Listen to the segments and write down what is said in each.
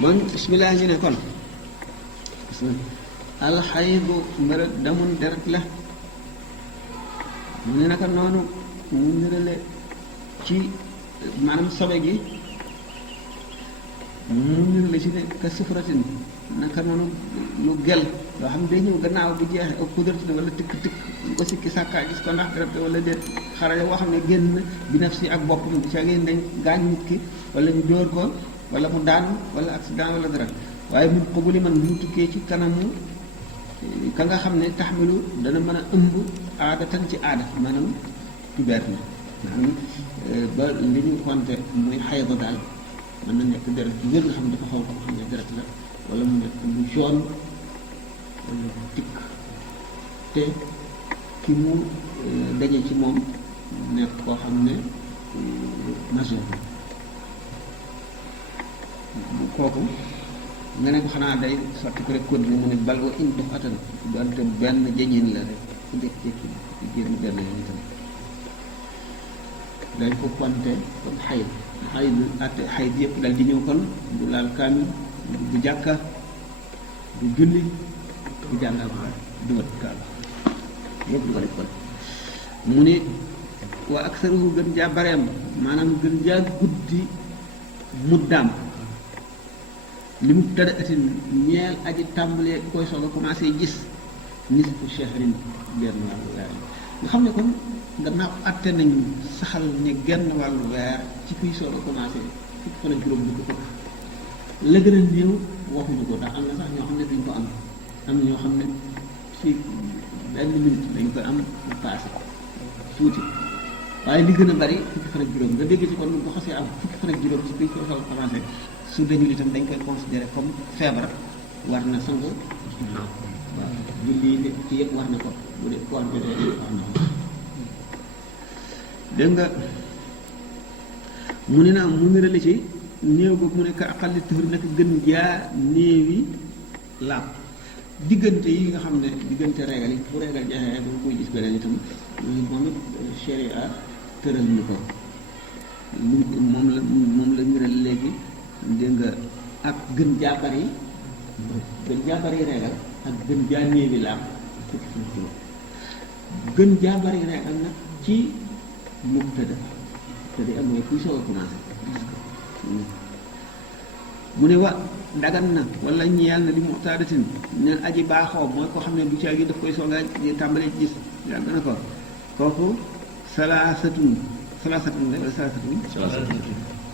bon bismillah ñu ne kon alxaydu mbërëg damun deret la mu ne naka noonu mu nirale ci maanaam sobe gi mu nirale ci ne ka sufratin naka noonu lu gel loo xam ne day ñëw gannaaw bu jeexee ak pudarti wala tikk-tikk ñu ko sikki sàkkaa gis ko ndax deret wala déet xarale boo xam ne génn bi nafsi ak boppam bi ca génn dañ gaañ nit ki wala ñu dóor ko wala mu daan wala accident wala dara waaye mu xobuli man mu tukkee ci kanamu ka nga xam ne taxmilu dana mën a ëmb aada tan ci aada maanaam puberté maanaam ba li ñu konte muy xayda daal mën na nekk deret bu wér nga xam ne dafa xaw ko xam ne deret la wala mu nekk lu jaune wala bu tikk te ki mu daje ci moom nekk koo xam ne majeur kooku nga ne ko xanaa day sotti ko rek continuer mu ne bal wa in daf atan donte benn jëñin la rek ku jékki-jékki di génn benn yoon itam dañ ko konte kon xayd atte xayd yëpp dal di ñëw kon du laal kaamil du jàkka du julli du jàngal ko du wat kaaba yëpp du ko def kon mu ne wa aksaruhu gën jaa bareem maanaam gën jaa guddi muddaam li mu tëdd atin ñeel aji tàmbalee koy soog a commencé gis nisfu shahrin genn wàllu weer nga xam ne kon gannaaw atte nañu saxal ne genn wàllu weer ci kuy soog a commencé fukki fan ak juróom bu ko ëpp la gën a néew waxuñu ko ndax am na sax ñoo xam ne duñ ko am na ñoo xam ne ci benn minute dañ koy am mu passé tuuti waaye li gën a bari fukki fan ak juróom nga dégg ci kon bu xasee am fukki fan ak juróom ci kuy soog a commencé su dañu itam dañ koy considéré comme feebar war na sangu waaw julli ci yëpp war na ko bu dee koor jotee war na ko dégg nga mu ne naa mu nirale ci néew boobu mu ne ka aqalli tuhur nag gën jaa néewi laab diggante yi nga xam ne diggante régal yi bu régal jeexee ba koy gis beneen itam moom it sharia tëral ni ko moom la niral léegi dégg nga ak gën jàpbar yi reegal ak gën jaa néewi laam fukki fan juróom gën jàpbar yi reegal nag ci mubtada te di am mooy kuy soog a commencé mu ne wa dagan na wala ñeel na li muxtaadatin ne aji baaxoo mooy koo xam ne du caagi daf koy sooga tàmbalee gis yàgg na ko kooku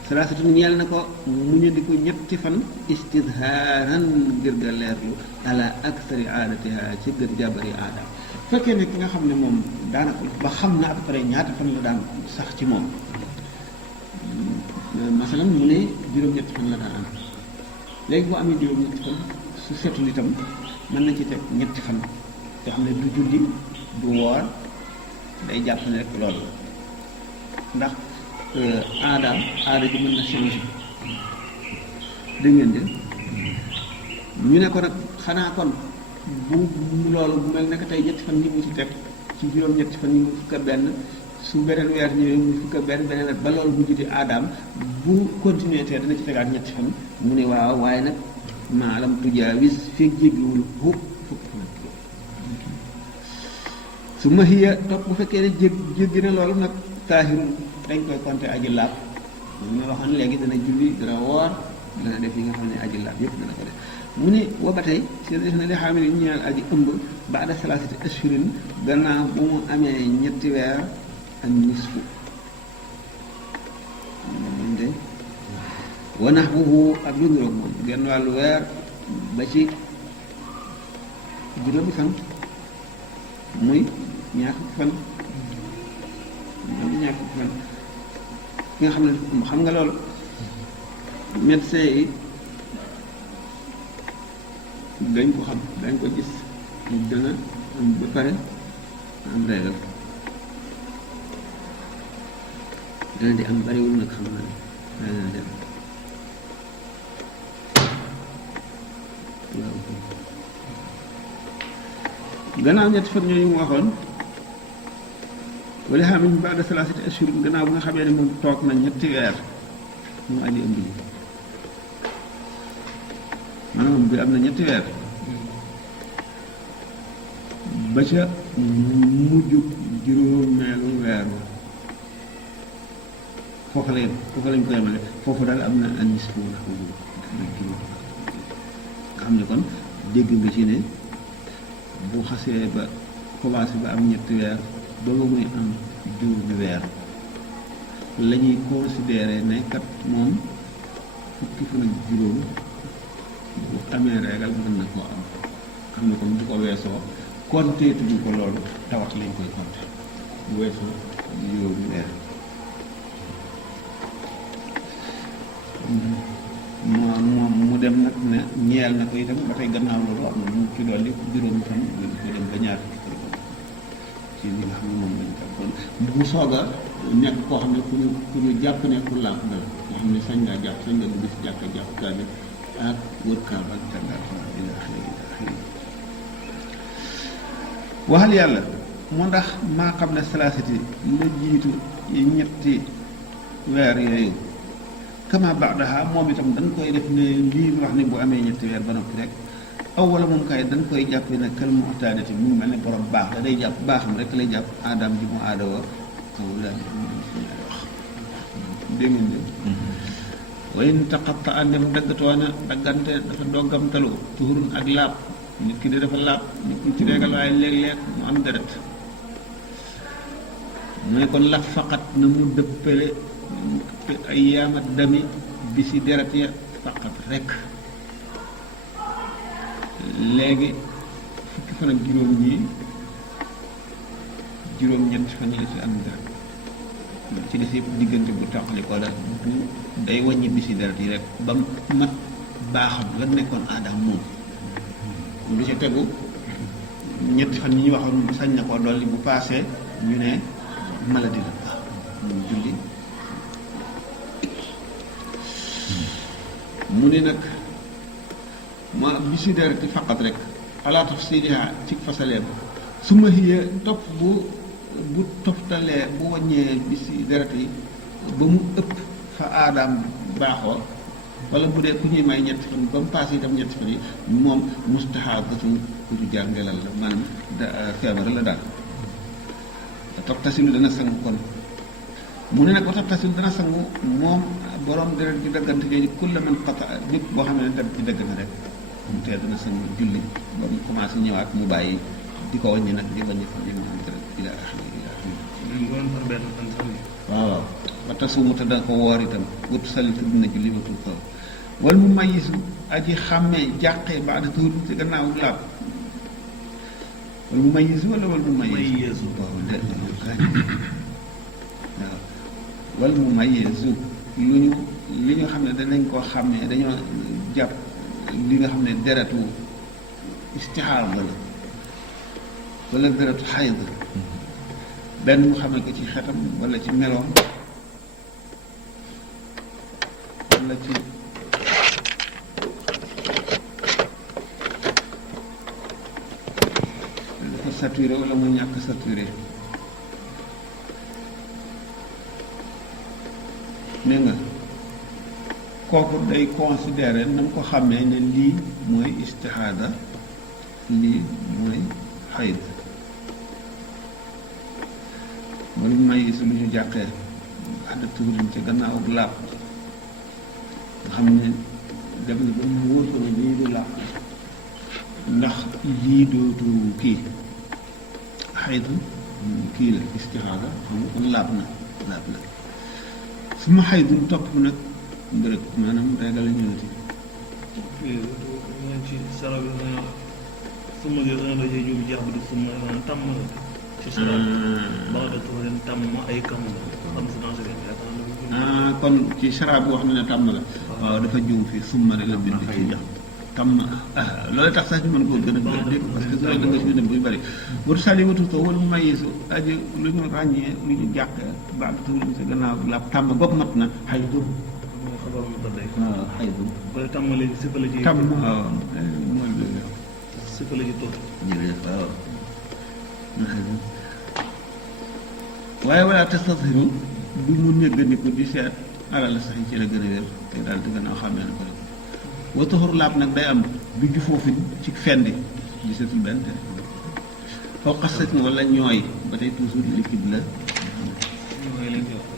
salaasatun ñeel na ko mu ñu di ko ñetti fan istidhaaran ngir ga leerlu ala aksari aadatiha ci gën jàbbari aada fekkee ne ki nga xam ne moom daanaka ba xam na après ñaata fan la daan sax ci moom masalan mu ne juróom-ñetti fan la daan am léegi boo amee juróom-ñetti fan su setul itam mën na ci teg ñetti fan te xam ne du julli du woor day jàpp ne rek loolu ndax aada ji mën na changer dégg ngeen de ñu ne ko nag xanaa kon bu loolu bu mel naka tey ñetti fan yi mu ci teg ci juróom-ñetti fan yi mu fukk benn su beneen weer ñëwee mu fukk benn beneen ba loolu bu judi aadaam bu continuer te dana ci tegaat ñetti fan mu ne waaw waaye nag maalam tujaawis feeg jéggiwul fukk fan ak su ma xiya topp bu fekkee ne jéggi na loolu nag taahirun dañ koy compter aji laab ñu ma waxoon léegi dana julli dana woor dana def yi nga xam ne aji laab yëpp dana ko def mu ne wa ba tey seen def na li xaamil yi ñeel aji ëmb baada salaasati ashhurin gannaaw bu mu amee ñetti weer ak nisfu de wanax bubu ak lu niroog moom genn wàllu weer ba ci juróomi fan muy ñaar fukki fan ñaar fukki fan ki nga xam ne xam nga loolu médecin yi dañ ko xam dañ ko gis ñu dana am ba pare am régal dana di am bariwul nag xam naa ne dana dem waaw gannaaw ñetti fan ñooñu mu waxoon wala xam ne baada salaasati ashhur gannaaw bu nga xamee ne moom toog na ñetti weer mu aji ëmb ji maanaam bi am na ñetti weer ba ca mujj juróomeelu weer wa foofa lañ ko yemale foofu daal am na anis foofu la nga xam ne kon dégg nga ci ne bu xasee ba commencé ba am ñetti weer ba nga muy am juróomi weer la ñuy considéré ne kat moom fukki fan ak juróom bu amee régal mën na koo am xam ne comme bu ko weesoo compté tuñu ko loolu tawat lañ koy compté bu weesoo juróomi weer moom mu dem nag ne ñeel na ko itam ba tey gannaaw loolu am na mu ci dolli juróomi fan ñu ko dem ba ñaar fukki fan ci li nga xam ne moom lañ ko kon bu soog a nekk koo xam ne ku ñu jàpp ne ku laaf nga la koo xam ne sañ ngaa jàpp sañ nga dugg si jàkka jàpp kaane ak wër kaaba ak jàngaat ila xëy waxal yàlla moo ndax maa xam ne salaasati la jiitu ñetti weer yooyu kama ba'daha moom itam dañ koy def ne lii wax ne bu amee ñetti weer ba noppi rek aw wala moom kay dañ koy jàpp ne kal mu'tadati mu mel ne borom baax da day jàpp baaxam rek lay jàpp aadam ji mu aada woo aw la wax dégg ngeen de wa in taqatta'a dem daggatoona daggante dafa doggamtalu tuhurun ak laab nit ki de dafa laab nit ki ci régal waaye léeg-léeg mu am deret mu ne kon la faqat na mu dëppale ay yaamat dami bi si deret ya faqat rek léegi fukki fan ak juróom ñii juróom-ñetti fan yi la ci am deret ci des yëpp diggante bu tàqali ko la bu day wàññi bi si deret yi rek ba mat baaxam la nekkoon aadam moom lu ci tegu ñetti fan yi ñu waxoon sañ na koo dolli bu paasee ñu ne maladie la waaw mu julli mu ne nag ma bi si dereti faqat rek ala tafsiliha ci fasaleem su ma hiya topp bu toftalee bu wàññee bi si deret yi ba mu ëpp fa aadaam baaxoo wala bu dee ku ñuy may ñetti fan ba mu paase itam ñetti fan yi moom mustahadatun ku ñu jàngelal la maanaam feebar la daal tax tasilu dana sangu kon mu ne nag ba tax tasilu dana sangu moom borom deret bi daggante jooju kulla man qata bépp boo xam ne deret bi dagg na rek mu tee dana sangu julli ba mu commencé ñëwaat mu bàyyi di ko wàññi nag di wàññi fan yi mu am deret ila waaw ba tasumu te danga ko woor itam wut sali te dina julli ba tuub ko wal mu mayisu aji xàmmee jàqee ba ada tuur ci gannaaw laab wal mu mayisu wala wal mu mayisu waaw de waaw wal mu mayisu li ñu xam ne danañ koo xàmmee dañoo jàpp li nga xam ne deretu istixaaba la wala deretu xayd benn mu xamee ko ci xetam wala ci meloom wala ci dafa saturé wala mu ñàkk saturé nee nga kooku day considéré na mu ko xàmmee ne lii mooy istixaada lii mooy xayd wala may gis lu ñu jàqee adda tuurin ci gannaaw ak làpp nga xam ne dem na ba mu wóor ko ne lii du làpp ndax lii dootu kii xaytu kii la istixaada xam nga kon laab na su ma xaytu topp nag mbërëg maanaam régal la ñëwati ci sara bi suma gi dana la jëju jeex bi di suma tàmm ci sara ba nga def leen tàmm ay kam xam si dans kon ci sara bi wax na ne tàmm la waaw dafa juum fii summa rek la bind ci tàmm loolu tax sax ñu mën koo gën a dégg parce que loolu da nga si dem buy bëri watu sali watu to wala mu mayisu aji lu ñu ràññee lu ñu jàq ba tuuti si gannaaw la tàmm bopp mat na xay du waaw xay du ba tàmm léegi sifa la ci tàmm waaw mooy loolu sifa la ci toog jërëjëf waaw waaye wala tastadhiru du mu néggandiku di seet alal sax yi ci la gën a wér te daal di gën a xàmmee na ko rek wa taxur laab nag day am du ju foofu ci fendi gisatul benn te foo xasatin wala ñooy ba tey toujours liquide la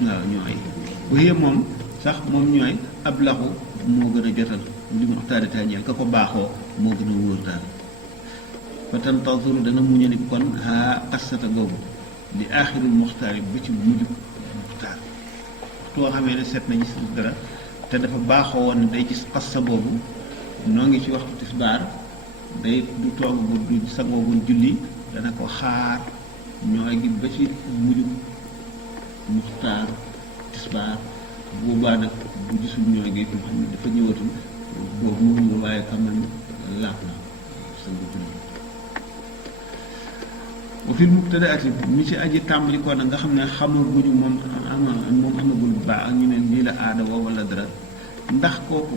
waaw ñooy bu xëyee moom sax moom ñooy ab laxu moo gën a jotal li mu taarita ñeel ka ko baaxoo moo gën a wóor daal fa tantazuru dana muñu ni kon haa xasata googu di aaxirul muxtaar ba ci mujj muxtaar waxtu woo xamee ne seet nañu si dara te dafa baaxoo woon ne day gis xassa boobu noo ngi ci waxtu tisbaar day du toog du sangoogun julli dana ko xaar ñooy gi ba ci mujj muxtaar tisbaar boobaa nag bu gisul ñooy gi xam ne dafa ñëwatul boobu mu ñëw waaye xam nañ laab na sangu julli wa fil mubtadaati mi ci aji tàmbali ko nag nga xam ne xamaguñu moom amagul baax ak ñu ne lii la aada woo wala dara ndax kooku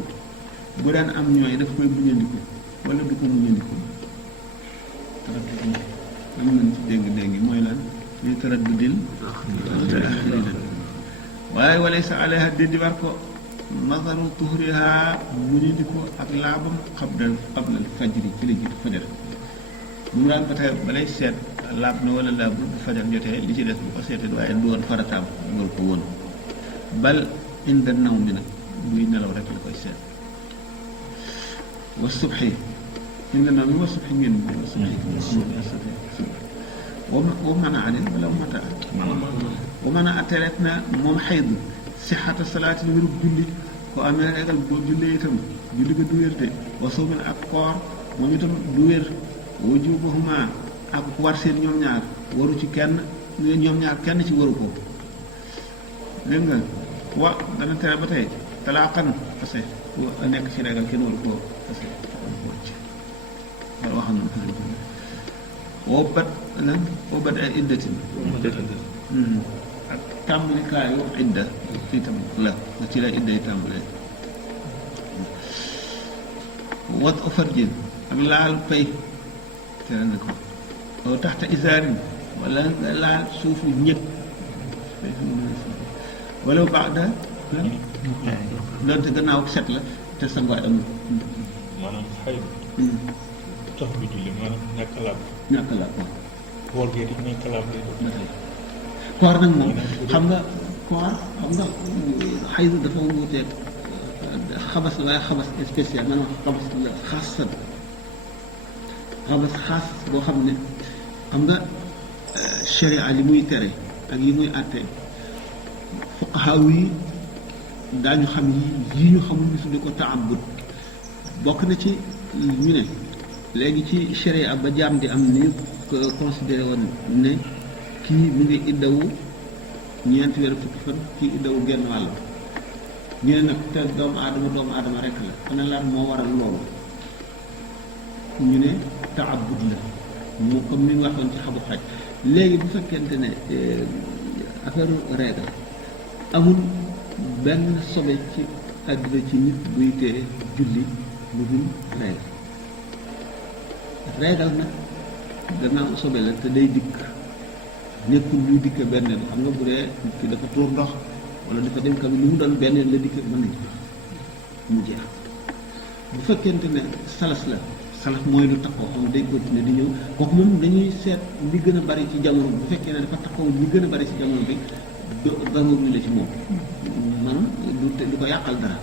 bu daan am ñooy daf koy muñandiku wala du ko muñandiku am nañ ci dégg-dégg mooy lan li taraddudil waaye wala sa alayha déddi war ko nazaru tuhriha muñandiku ak laabam xablal fajri ci la jiitu fajar mu daan ba tey balay seet laab na wala laabul bu fajar jotee li ci des bu ko seetee waaye du woon farataam loolu ko woon bal inda naw mi nag buy nelaw rek la koy seet wa subhi inda naw mi wa subhi ngeen wa mën a anil wala wa mën a attereet na moom xaydu sixata salaati wérub julli ko amee regal boo jullee itam julli ga du wér de wa sawmin ak koor moom itam du wér wujubuhuma ak war seen ñoom ñaar waru ci kenn ñoom ñaar kenn ci waru ko dégg nga wa dana tere ba tey talaaqan parce que nekk ci regal kenn waru ko parce que wala waxam na wobat lan wobat ay iddatin ak tàmbalikaayu idda itam la ci la idda yi tàmbalee wat o farjin ak laal pay tere na ko aw taxta isaarin wala nga laal suufu ñëg wala baada doonte gannaaw set la te sangoay amul maanaam xay tax bi julli maanaam ñàkk laab koor gee di ñàkk laab lay doon koor nag moom xam nga koor xam nga xaydu dafa wuuteeg xabas la waaye xabas spécial maanaam xabas la xaasat xabas xaas boo xam ne xam nga sharia li muy tere ak yi muy àtte fuqahaa yi daañu xam yi ñu xamul ñu tudde ko taabud bokk na ci ñu ne léegi ci sharia ba jaam di am ni considéré woon ne kii mu ngi iddawu ñeenti weer fukki fan kii iddawu genn wàll ñu ne nag te doomu aadama rek la ana lan moo waral loolu ñu ne taabud la moo comme ni ñu waxoon ci xabu xaj léegi bu fekkente ne affaire règle amul benn sobe ci àddina ci nit buy tee julli lu dul règle nag gannaaw sobe la te day dikk nekkul luy dikk benn xam nga bu dee nit ki dafa tuur ndox wala dafa dem kam lu mu doon benn la dikk mën nañ mu jeex bu fekkente ne salas la salas mooy lu taxaw xam day continuer di ñëw kooku moom dañuy seet li gën a bari ci jamono bu fekkee ne dafa taxaw li gën a bari ci jamono bi daruri la ci moom maanaam du ko yàqal dara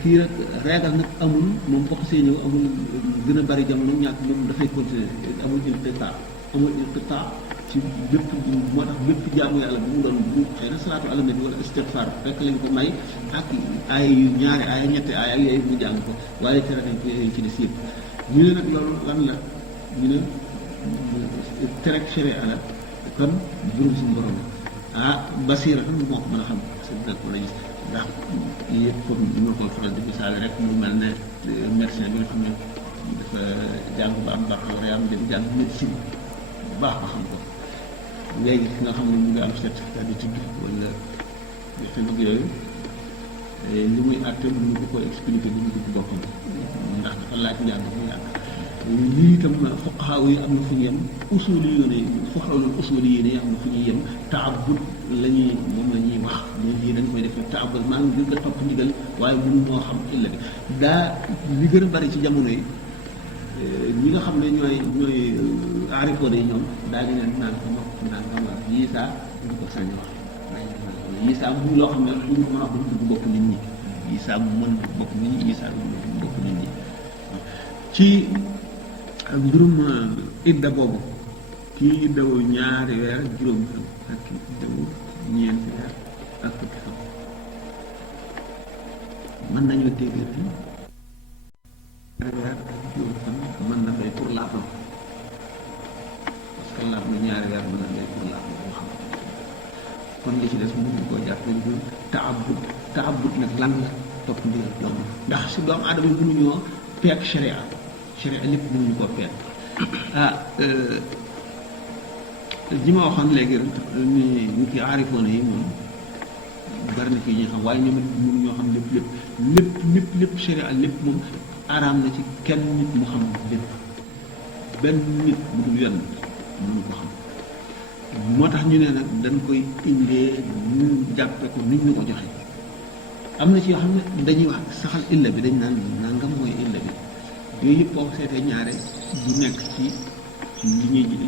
kii rek régal nag amul moom boo xasee ñëw amul gën a bari jamono ñàkk moom dafay continuer amul inqita ci bépp moo tax bépp jaamu yàlla bu mu doon bu xëy na salaatu ala nabi wala istighfar rek lañ ko may ak ay yu ñaari ay ñetti ay ak yooyu mu jàng ko waaye tere nañ ko yooyu ci des yëpp ñu ne nag loolu lan la ñu ne tere sharia la kon juróom suñu borom basira xam moo ko mën a xam parce que dina ko mën a gis ndax yëpp comme ni ma ko faral di misaale rek mu mel ne médecin bi nga xam ne dafa jàng ba am baccalauréat am dem jàng médecine bu baax ba xam ko léegi ki nga xam ne mu ngi am certificat d'étude wala defe bëgg yooyu li muy àtte mënu ko ko expliquer li mu ko boppam ndax dafa laaj njàng mu yàgg lii itam fuqahaa yi am na fu ñu yem usuli yi fuqahaa usuli yi am na fu ñuy yem taabud moom la ñuy wax mais lii dañ koy def taabud maanaam ngir nga topp ndigal waaye mënu moo xam illa bi daa li gën a bari ci jamono yi ñi nga xam ne ñooy aarifoon yi ñoom daal di leen naan ko nopp naan ko wax yii saa du ko sañ wax yii saa bu loo xam ne bu ñu mën a wax bu dugg bopp nit ñi yii saa bu mën bopp nit ñi yii saa bu mën bopp nit ñi ci mbirum idda boobu kii iddawu ñaari weer ak juróomi fan ak kii iddawu ñeenti weer ak fukki fan mën nañoo déggee fii ñaari weer ak juróomi fan mën na fay pour laabam parce que laab na ñaari weer mën na fay pour laabam boo xam kon li ci des mënuñu koo jàpp nañ ko taabut nag lan la topp ndigal doomu ndax si doomu aadama yi mënuñoo peeg sharia lépp mënuñu koo peeg ji ma waxoon léegi ni ñu ki aarifoon yi moom bari na fii ñu xam waaye ñoom it mënuñoo xam lépp sharia lépp moom araam na ci kenn nit mu xam lépp benn nit mu dul yenn mënu ko xam moo tax ñu ne nag dañ koy indee ñu jàppe ko nit ñu ko joxe am na ci yoo xam ne dañuy wax saxal illa bi dañ naan nangam mooy illa bi yooyu yëpp boo ko seetee ñaare du nekk ci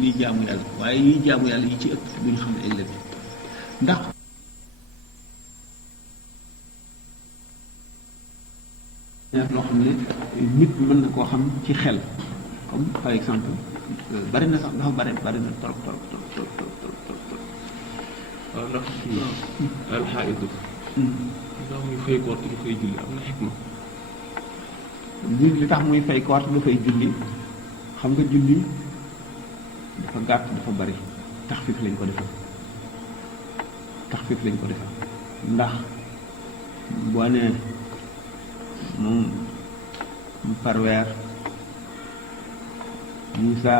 liy jaamu yàlla waaye yiy jaamu yàlla yi ci ëpp duñu xam ne illa bi ndax loo xam ne nit mën na koo xam ci xel comme par exemple bari na sax dafa bari na trop waaw ndax alxaaidu ndax muy fay koor te du fay julli am na xikma li tax muy fay koor te du fay julli xam nga julli dafa gàtt dafa bari taxfiif lañ ko defal ndax boo nee moom par weer Moussa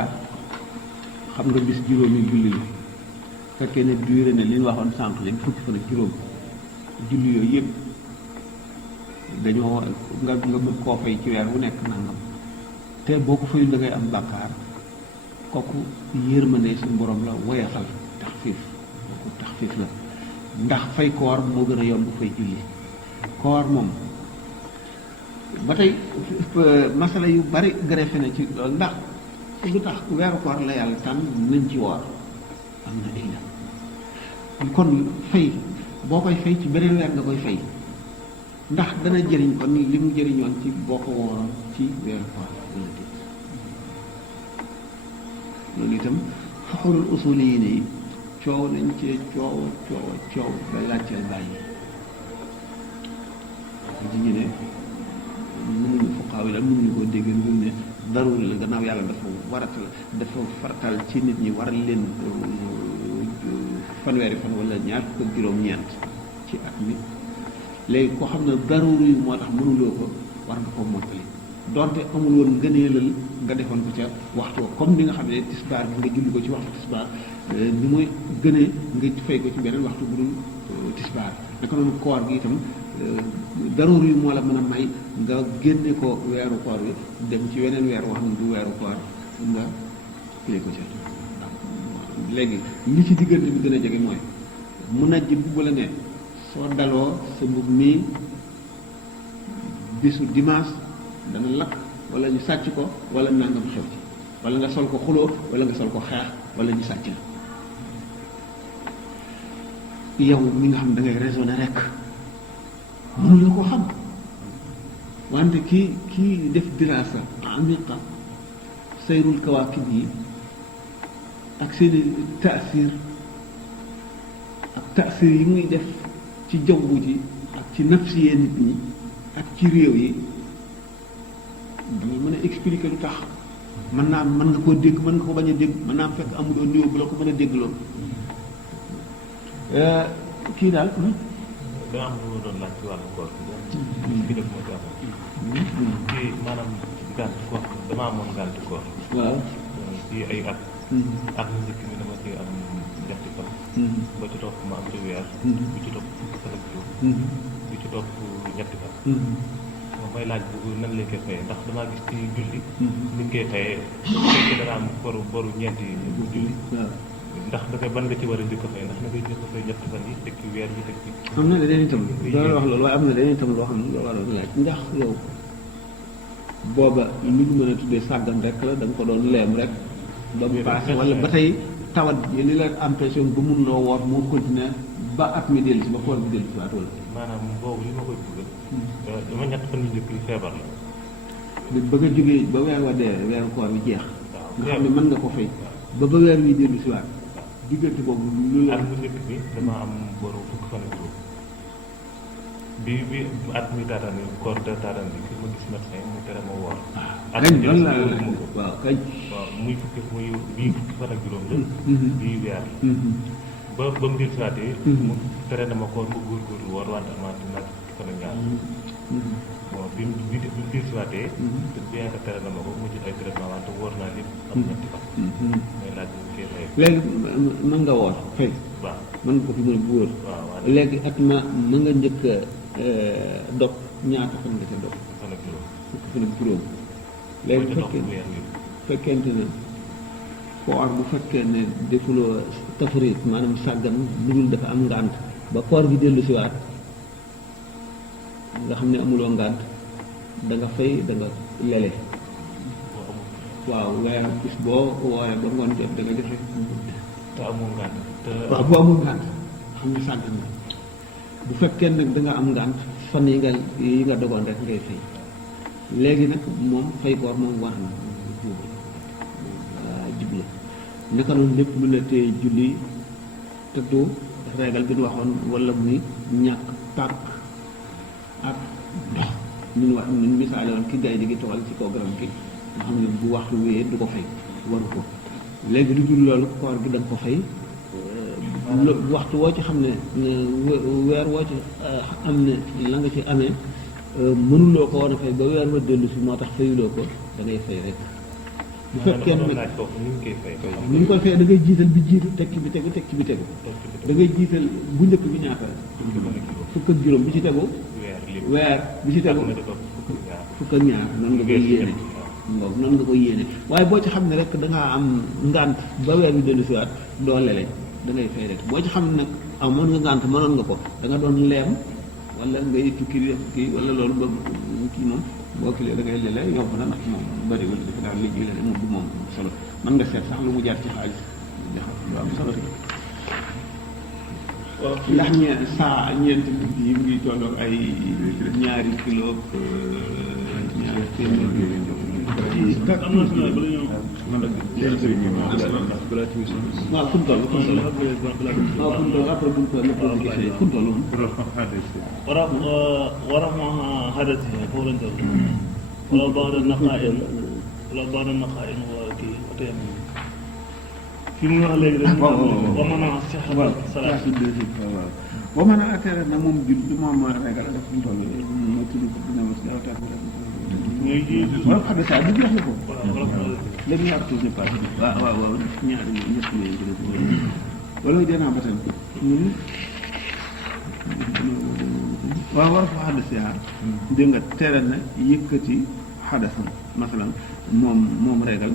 xam nga bis juróomi julli la fekkee ne durée ne li ñu waxoon sànq leen fukki fan ak juróom julli yooyu yëpp dañoo nga bëgg koo fay ci weer wu nekk nangam te boo ko fayul da ngay am bàkkaar kooku yërmande suñu borom la woyafal taxfiif kooku taxfiif la ndax fay koor moo gën a yomb fay julli koor moom ba tey masala yu bari greffé na ci loolu ndax lu tax weeru koor la yàlla tànn nañ ci woor am na illa kon fay boo koy fay ci beneen weer nga koy fay ndax dana jëriñ kon li mu jëriñoon ci boo ko wooroon ci weeru koor wala déet loolu itam faxulul usuli yi ne coow nañ cee coow ba laajteel bàyyi di ñu ne mënuñu fuqaaw yi daal mënuñu koo dégg ngir ne daruri la gannaaw yàlla dafa fartal ci nit ñi war leen fanweeri fan wala ñaar fukk ak juróom-ñeent ci at mi léegi koo xam ne daruri yu moo tax mënuloo ko war nga koo mottali donte amul woon ngëneelal nga defoon ko ca waxtu comme ni nga xam ne tisbaar bi nga julli ko ci waxtu tisbaar ni muy gënee nga fay ko ci beneen waxtu bu dul tisbaar naka noonu koor gi itam daroor yu moo la mën a may nga génne ko weeru koor bi dem ci weneen weer wax ne du weeru koor nga clé ko ci léegi li ci diggante bi gën a jege mooy mun a ji bu la ne soo daloo sa mbub mii bisu dimanche dana lakk wala ñu sàcc ko wala nangam xew ci wala nga sol ko xuloo wala nga sol ko xeex wala ñu sàcc la yow mi nga xam da ngay raisonné rek mënuloo ko xam wante kii def dirasa amiqa sayrul kawaakib yi ak seeni taasir ak taasir yi muy def ci jaww ji ak ci nafsiyee nit ñi ak ci réew yi danga mën a expliquer lu tax mën nga koo dégg mën nga ko bañ a dégg mën naa fekk amul woon niveau bu la ko mën a dégg loolu kii daal daa am lu ma doon laaj ci wàllu koor bi def moo jàpp ci maanaam gànt koor damaa amoon gànt koor waaw ci ay at at mu njëkk mi dama ci am ñetti fan ba ci topp ma am ci weer bi ci topp fukki fan ak juróom bi ci topp ñetti fan ma mooy laaj bu nan lañ koy fayee ndax damaa gis ci julli ni ñu koy fayee su fekkee dana am boru ñeenti julli ndax dafay ban nga ci war a njëkk a fay ndax na ngay njëkk a fay ñetti fan yi teg ci weer yi teg ci am na leneen itam loolu wax loolu waaye am na leneen itam loo xam ne loo war a laaj ndax yow booba lu ñu mën a tuddee sàggan rek la da nga ko doon leem rek ba mu passé wala ba tey tawat yi li la empêché ba mun loo woor moo continuer ba at mi dellu si ba koor bi dellu si waat wala maanaam boobu li ma koy bëgg dama ñett fan yu njëkk yi feebar la ba nga jógee ba weer wa dee weeru koor bi jeex nga xam ne mën nga ko fay ba weer wi dellu si waat diggante boobu lu at mu njëkk bi dama am boru fukki fan ak juróom bi at mi taataan ni koor de taataan bi ma gis médecin mu tere ma woor kañ loolu la waaw kañ waaw muy bii fukki fan ak juróom la bii weer ba mu dellu si waatee mu tere na ma koor mu góorgóorlu woor wante amaat naa fukki fan ak ñaar bon bi mu dellu si waatee bien que tere na ma ko mu jël ay traitement wante woor naa lépp am ñetti fan mooy laaj bi koy fay léegi mën nga woor fay waaw mën nga ko fi mën a bu wóor léegi at ma mën nga njëkk dog ñaata fan nga ca dog fan ak juróom fukki fan ak juróom léegi fekkente ne koor bu fekkee ne defuloo tafrit maanaam sàggan lu dul dafa am ngànt ba koor gi dellu si waat nga xam ne amuloo ngànt da nga fay da nga lele waaw weer bis boo wooree ba ngoon jot da nga joxe te amul ngànt waaw boo amul ngànt xam nga sàggan na bu fekkee nag da nga am ngànt fan yi nga dogoon rek ngay fay léegi nag moom fay koor moom wax na jubla naka noonu lépp lu la tee julli tëddu régal bi ñu waxoon wala muy ñàkk tàkk ak dox ñun wax ñun misaale woon ki gaynde gi toxal ci kaw garab gi nga xam ne bu waxtu wéyee du ko fay waru ko léegi lu dul loolu koor gi da nga ko fay waxtu woo ci xam ne weer woo ci am ne la nga ci amee mënuloo ko war a fay ba weer wa dellu si moo tax fayuloo ko da ngay fay rek bu fekkee nag ni ñu koy fay da ngay jiital bi jiitu teg ci bi tegu teg ci bi tegu da ngay jiital bu njëkk bi ñaata fukk ak juróom bi ci tegu weer bi ci tegu fukk ak ñaar noonu nga koy yéene noonu nga koy yéene waaye boo ci xam ne rek da ngaa am ngànt ba weer bi dellu si waat doo lele da ngay fay rek boo ci xam ne nag amoon nga ngànt mënoon nga ko da nga doon leem wala ngay tukki def kii wala loolu ba kii moom boo kilee da ngay lele yomb na ndax moom bëriwul dafa daal liggéey lele moom du moom solo mën nga seet sax lu mu jaar ci xaalis lu am solo ndax ñeenti guddi yi mu ngi tolloog ay ñaari kilo ñaari téeméer am na solo bala ñëw waaw fu mu toll waaw fu mu toll après bu ñu ko lépp lu gisee fu mu toll ورفع حدثه فورا ولا بعد النقائل ولا بعد النقائل وكي وتيمم في من wax léegi rek ومن صحة الصلاة ومن أكثر na moom jul du moom régal def fu mu toll ma tudd ko dina ma si awtaat mooy ji wala xam ne saa du jeex na ko léegi ñaar tuuti ne pas waaw ñaari ñett ñooy gën a wala janaa ba tam ñun waaw war fa xadas yaa dégg nga tere na yëkkati xadasam masalan moom régal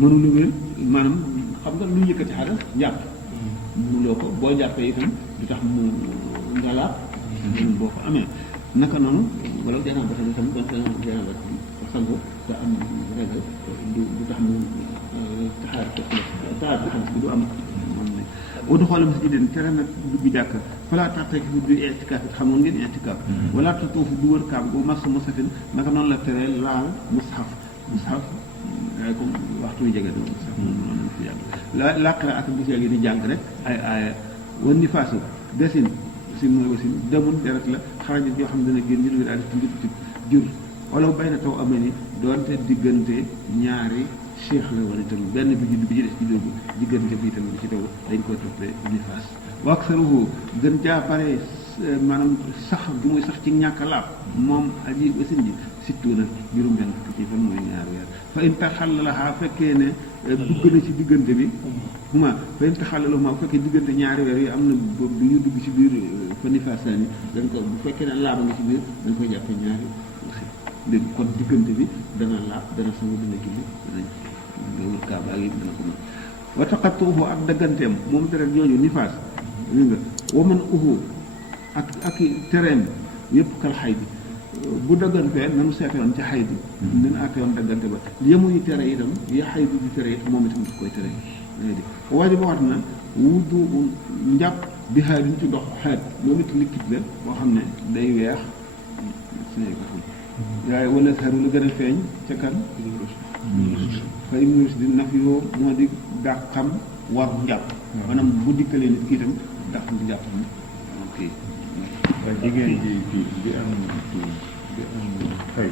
mënulu wér maanaam xam nga lu yëkkati xadas jàpp mënuloo ko boo jàppee itam du tax mu ngalaat boo ko amee naka noonu wala janaa ba tam donc janaa ba sangu te am régal du tax mu taxaar xadas bi du am wutu xoolal ma si jigéen tere nag dugg jàkk falaa taxtaki fu du itikaaf it xamoon ngeen itikaaf wala tuufu du wër kaab bu mas musafin naka noonu la tere laal mushaf comme waxtu yu jege do mushaf moom noonu fi yàgg la qira ak bu seegi di jàng rek ay aaya wan ni faasu desin mooy wasin demul deret la xarajit yoo xam ne dana génn ñu daal di ci jur wala bay na taw amee ni doonte diggante ñaari cheikh la wala itam benn bi judd bi ci des ci dóobu diggante bi itam bi ci taw dañ koy toppee nifaas wax saruhu gën jaa bare maanaam sax bi muy sax ci ñàkk laab moom aji wasin ji sittuuna juróom-benn fukki ci fan mooy ñaari weer fa in taxallalaha fekkee ne dugg na ci diggante bi huma fa in taxallalaha bu fekkee diggante ñaari weer yi am na bu ñu dugg ci biir fa nifaasaani dañ ko bu fekkee ne laaba nga ci biir dañ koy jàppe ñaari dégg kon diggante bi dana laab dana sangu dana julli dana wër kaaba yi dana ko mën wa taqattuhu ak dagganteem moom deret ñooñu nifaas dégg nga wa man uhu ak tereem yëpp kal xay bi bu daggantee nanu seete woon ca xay bi nen àtte woon daggante ba yemuñu tere itam ya xay bi di tere it moom itam daf koy tere di waaye ba wat na wudu njàpp bi xaar ñu ci dox xeet moom it liquide la boo xam ne day weex waaye wala saru la gën a feeñ ca kan fa Ibn Rushd naf yoo moo di dàqam war njàpp maanaam bu dikkalee nit ki itam dàq njàpp kii waaye jigéen ji kii bi am xëy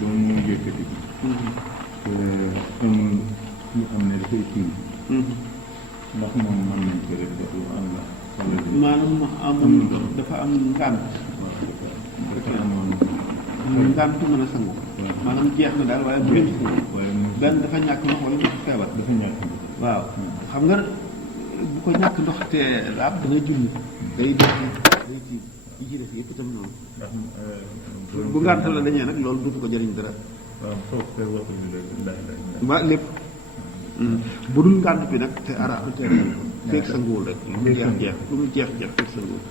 doon mu yëkkati te amul ñu am ne dafay kii ndax moom mën nañ ko def dafa am la maanaam amul dafa am ngànt dafa amoon ngànt mën a sangu maanaam jeex na daal waaye bu leen sangu benn dafa ñàkk ndox wala dafa feebar dafa ñàkk waaw xam nga bu ko ñàkk ndox te laab da ngay julli day def day tiim yi ci def yëpp itam noonu ndax bu ngànt la dañee nag loolu du ko jëriñ dara waaw foog te waxul ndax waa lépp bu dul ngànt bi nag te ara te fekk sanguwul rek lu mu jeex jeex fekk sanguwul